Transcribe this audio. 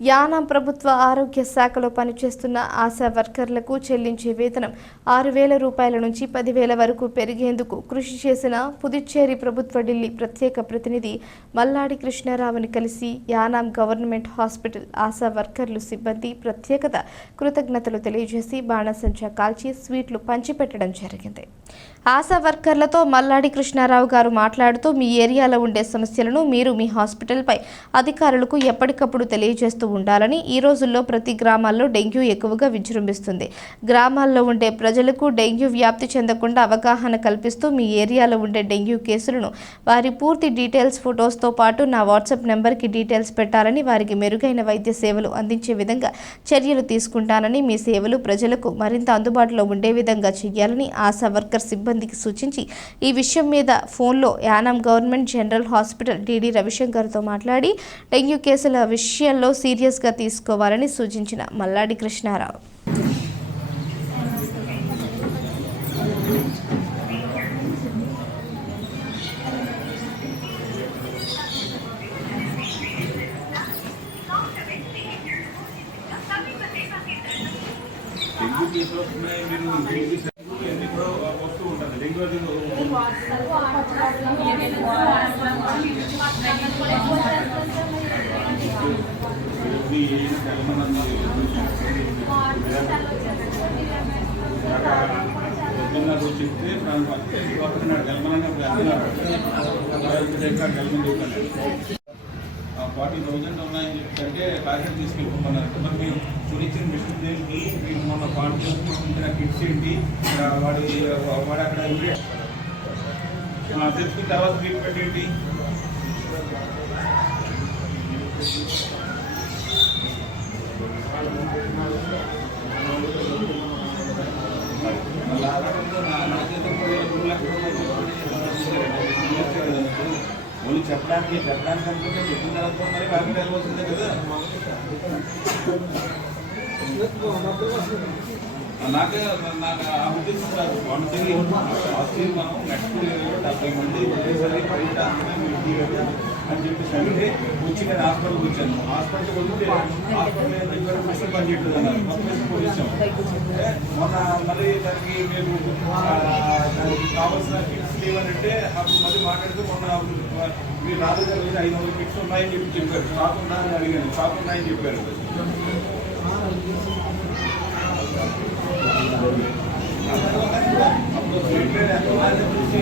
యానాం ప్రభుత్వ ఆరోగ్య శాఖలో పనిచేస్తున్న ఆశా వర్కర్లకు చెల్లించే వేతనం ఆరు వేల రూపాయల నుంచి పదివేల వరకు పెరిగేందుకు కృషి చేసిన పుదుచ్చేరి ప్రభుత్వ ఢిల్లీ ప్రత్యేక ప్రతినిధి మల్లాడి కృష్ణారావుని కలిసి యానాం గవర్నమెంట్ హాస్పిటల్ ఆశా వర్కర్లు సిబ్బంది ప్రత్యేకత కృతజ్ఞతలు తెలియజేసి బాణసంచా కాల్చి స్వీట్లు పంచిపెట్టడం జరిగింది. ఆశా వర్కర్లతో మల్లాడి కృష్ణారావు గారు మాట్లాడుతూ మీ ఏరియాలో ఉండే సమస్యలను మీరు మీ హాస్పిటల్పై అధికారులకు ఎప్పటికప్పుడు తెలియజేస్తూ ఉండాలని ఈ రోజుల్లో ప్రతి గ్రామాల్లో డెంగ్యూ ఎక్కువగా విజృంభిస్తుంది. గ్రామాల్లో ఉండే ప్రజలకు డెంగ్యూ వ్యాప్తి చెందకుండా అవగాహన కల్పిస్తూ మీ ఏరియాలో ఉండే డెంగ్యూ కేసులను వారి పూర్తి డీటెయిల్స్ ఫొటోస్తో పాటు నా వాట్సాప్ నెంబర్కి డీటెయిల్స్ పెట్టాలని వారికి మెరుగైన వైద్య సేవలు అందించే విధంగా చర్యలు తీసుకుంటానని మీ సేవలు ప్రజలకు మరింత అందుబాటులో ఉండే విధంగా చేయాలని ఆశా వర్కర్ సిబ్బందికి సూచించి ఈ విషయం మీద ఫోన్లో Yanam government general hospital DD రవిశంకర్తో మాట్లాడి డెంగ్యూ కేసుల విషయంలో సీరియస్గా తీసుకోవాలని సూచించిన మల్లాడి కృష్ణారావు. డెంగ్యూ కేసులు మీరు డెంగ్యూ కూడా వస్తూ ఉంటుంది డెంగ్యూ అది ఇది ఏదైనా తెలమన్నది పొద్దున్న రోజు చెప్తే పక్కన గెలమనని వెళ్తున్నారు గెలమని ఫార్టీ థౌజండ్ ఉన్నాయని చెప్పంటే టార్గెట్ తీసుకెళ్ళిపోమన్నారు మరి మీరు చూపించిన మిషన్ దేనికి మీరు మొన్న పాటు చేసుకుంటున్న కిట్స్ ఏంటి ఆ, వాడు వాడు అక్కడ ఉండే ఆ, తెచ్చుకున్న తర్వాత ట్రీట్మెంట్ ఏంటి వాళ్ళు చెప్పడానికి చెప్పడానికి అనుకుంటే చెప్పిన తర్వాత మరి కాకుండా వెళ్ళవలసిందే కదా నాకే నాకు ఆ ఉద్దేశం కాదు వన్ థింగ్ ఆస్ట్రేలియా మనం నెక్స్ట్ డెబ్బై మంది ఒకేసారి బయట అందరం అని చెప్పేసి అడిగితే వచ్చి నేను హాస్పిటల్కి వచ్చాను. హాస్పిటల్కి వస్తే హాస్పిటల్ ఏం మిషన్ పని చేయట్లేదు అన్నారు. పోలీసాం మొన్న మళ్ళీ దానికి మేము దానికి కావాల్సిన కిట్స్ లేవనంటే అప్పుడు మళ్ళీ మాట్లాడితే మొన్న మీరు రాదు రోజు ఐదు వందల కిట్స్ ఉన్నాయని చెప్పి చెప్పారు. స్టాక్ ఉందా అని అడిగాను. స్టాక్ ఉన్నాయని చెప్పారు. అప్పుడు రేట్ చూసి